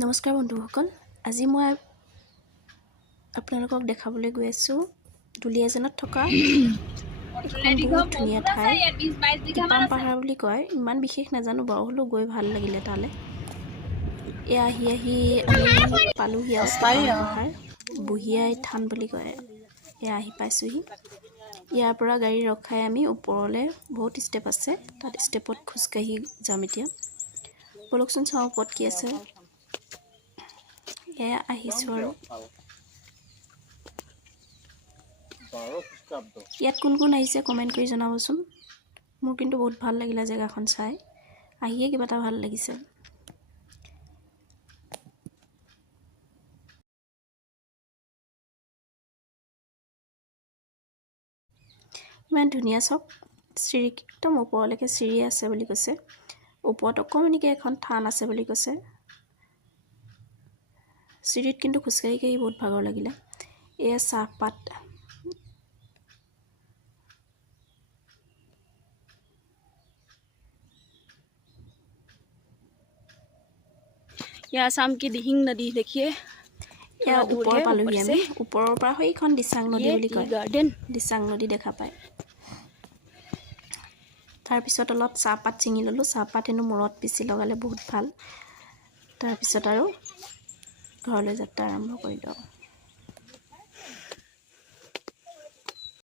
নমস্কাৰ বন্ধুসকল, আজি মই আপোনালোকক দেখাবলৈ গৈ আছোঁ দুলীয়াজানত থকা এখন বহুত ধুনীয়া ঠাই টিপাম পাহাৰ বুলি কয়। ইমান বিশেষ নাজানো বাৰু, হ'লেও গৈ ভাল লাগিলে তালৈ। এয়া আহি আমি পালোহি আৰু টিপাম পাহাৰ, বুঢ়ীআই থান বুলি কয়। এয়া আহি পাইছোঁহি। ইয়াৰ পৰা গাড়ী ৰখাই আমি ওপৰলৈ বহুত ষ্টেপ আছে, তাত ষ্টেপত খোজকাঢ়ি যাম এতিয়া। বলকচোন চাওঁ ওপৰত কি আছে। এয়া আহিছোঁ আৰু ইয়াত কোন কোন আহিছে কমেণ্ট কৰি জনাবচোন। মোৰ কিন্তু বহুত ভাল লাগিলে জেগাখন চাই, আহিয়ে কিবা এটা ভাল লাগিছে। ইমান ধুনীয়া চব চিৰি, একদম ওপৰলৈকে চিৰি আছে বুলি কৈছে। ওপৰত অকণমানিকৈ এখন থান আছে বুলি কৈছে। চিৰিত কিন্তু খোজকাঢ়ি বহুত ভাগৰ লাগিলে। এয়া চাহপাত, यहाँ शाम की दिहिंग नदी देखिए, এয়া ওপৰ পালোহি আমি। ওপৰৰ পৰা সেইখন দিচাং নদী বুলি কয়, गार्डन। দিচাং নদী দেখা পায়। তাৰপিছত অলপ চাহপাত ছিঙি ল'লোঁ। চাহপাত হেনো মূৰত পিচি লগালে বহুত ভাল। তাৰপিছত আৰু ঘৰলৈ যাত্ৰা আৰম্ভ কৰিলোঁ।